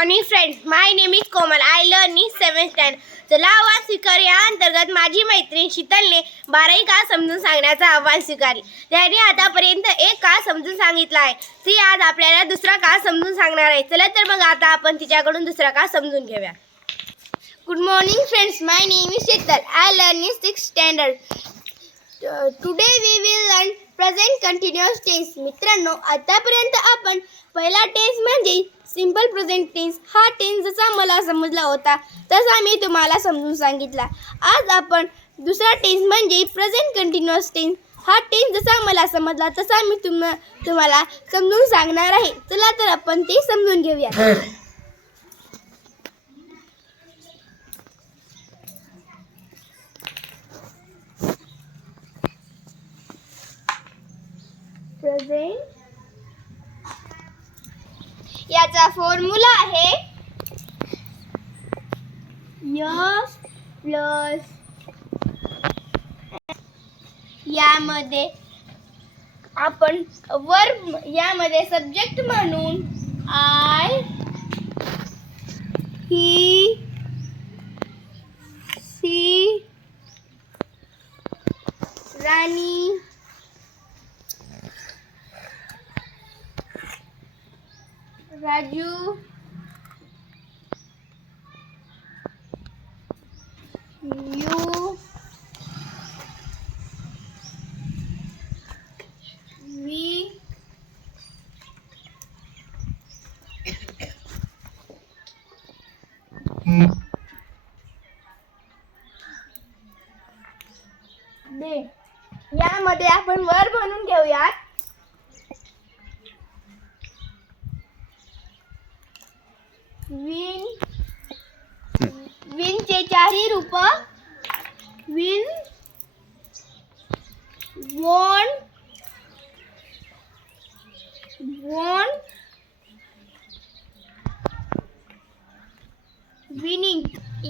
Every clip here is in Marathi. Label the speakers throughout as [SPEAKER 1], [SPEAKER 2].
[SPEAKER 1] Morning friends my name is Komal I learn in seven stand चला आव्हान स्वीकार. या अंतर्गत माझी मैत्रीण शीतलने बाराही का समजून सांगण्याचं आव्हान स्वीकारले. त्याने आतापर्यंत एक का समजून सांगितला आहे. ती आज आपल्याला दुसरा का समजून सांगणार आहे. चला तर मग आता आपण तिच्याकडून दुसरा का समजून घेऊया. Good morning friends my name is Sheetal. I learn in six standard today we will learn present continuous tense मित्रांनो आतापर्यंत आपण पहिला टेन्स म्हणजे सिंपल प्रेझेंट टेन्स हा टेन्स जसा मला समजला होता तसा मी तुम्हाला समजून सांगितला. आज आपण दुसरा टेन्स म्हणजे प्रेझेंट कंटिन्युअस टेन्स हा टेन्स जसा मला समजला तसा मी तुम तुम्हाला समजून सांगणार आहे. चला तर आपण ते समजून घेऊया. प्रेझेंट याचा फॉर्म्युला आहे यस प्लस यामध्ये आपण वर यामध्ये सब्जेक्ट म्हणून I he she Rani Raju. You. We they. यामध्ये आपण वर बनवून घेऊयात. विन विनचे चारही रूप विन वॉन वॉन विनिंग.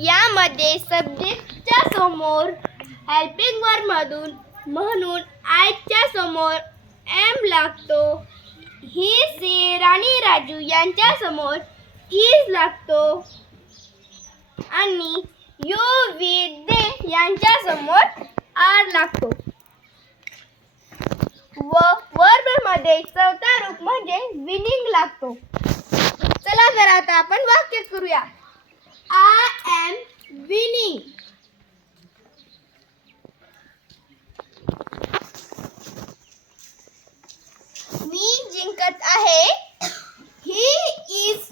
[SPEAKER 1] यामध्ये सब्जेक्टच्या समोर हेल्पिंग वर्ड मधून म्हणून आजच्या समोर एम लागतो. ही से राणी राजू यांच्या समोर इज लागतो. आणि यू वी दे यांच्या समोर आर लागतो. व वर्बमध्ये चौथा रूप म्हणजे विनिंग लागतो. चला तर आता आपण वाक्य करूया. आय एम विनिंग मी जिंकत आहे. ही इज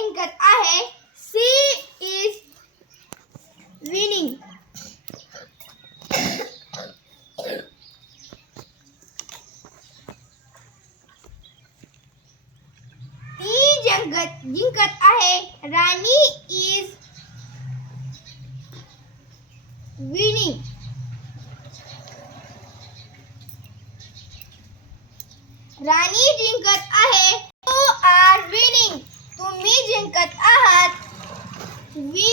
[SPEAKER 1] विनिंग तो जिंकत आहे सी इज विनिंग ती जिंकत जिंकत आहे राणी इज विनिंग राणी जिंकत आहे यू आर विनिंग तुम्ही जिंकत आहात. वी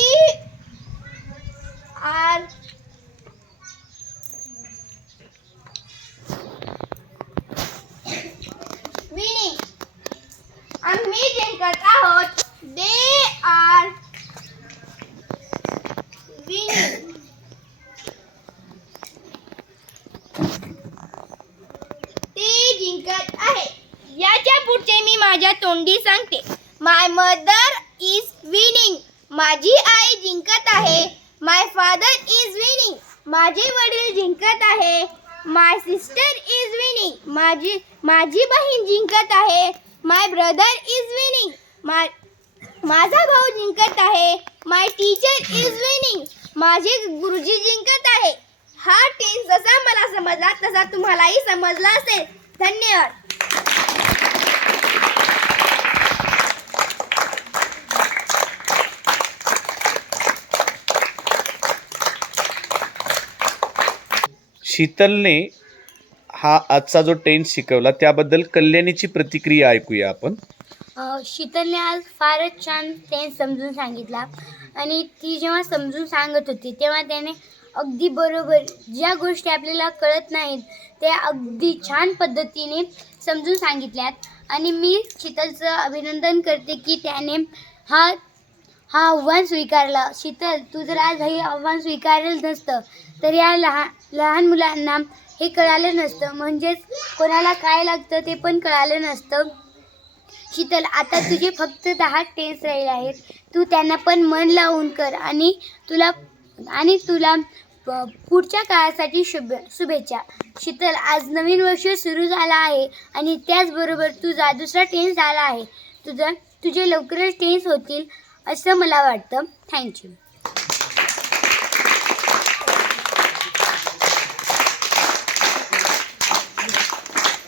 [SPEAKER 1] आर विनिंग आम्ही जिंकत आहोत. दे आर विनिंग ते जिंकत आहे. याच्या पुढचे मी माझ्या तोंडी सांगते. माय मदर इज विनिंग माझी आई जिंकत आहे. माय फादर इज विनिंग माझे वडील जिंकत आहे. माय सिस्टर इज विनिंग माझी माझी बहीण जिंकत आहे. माय ब्रदर इज विनिंग मा माझा भाऊ जिंकत आहे. माय टीचर इज विनिंग माझे गुरुजी जिंकत आहे. हा टेन्स जसा मला समजला तसा तुम्हालाही समजला असेल. धन्यवाद.
[SPEAKER 2] शीतलने हा आजचा जो टेन्स शिकवला त्याबद्दल कल्याणीची प्रतिक्रिया ऐकूया आपण.
[SPEAKER 3] शीतलने आज फारच छान टेन्स समजून सांगितला. आणि ती जेव्हा समजून सांगत होती तेव्हा त्याने अगदी बरोबर ज्या गोष्टी आपल्याला कळत नाहीत त्या अगदी छान पद्धतीने समजून सांगितल्यात. आणि मी शीतलचं अभिनंदन करते की त्याने हा हा आव्हान स्वीकारला. शीतल तू जर आज हे आव्हान स्वीकारलं नसतं तर या लहान लहान मुलांना हे कळालं नसतं. म्हणजेच कोणाला काय लागतं ते पण कळालं नसतं. शीतल आता तुझे फक्त दहा टेस्ट राहिले आहेत. तू त्यांना पण मन लावून कर आणि तुला आणि तुला प- पुढच्या काळासाठी शुभ शुभेच्छा. शीतल आज नवीन वर्ष सुरू झाला आहे आणि त्याचबरोबर तुझा दुसरा टेन्स झाला आहे. तुझं तुझे लवकरच टेन्स होतील असं मला वाटतं. थँक्यू.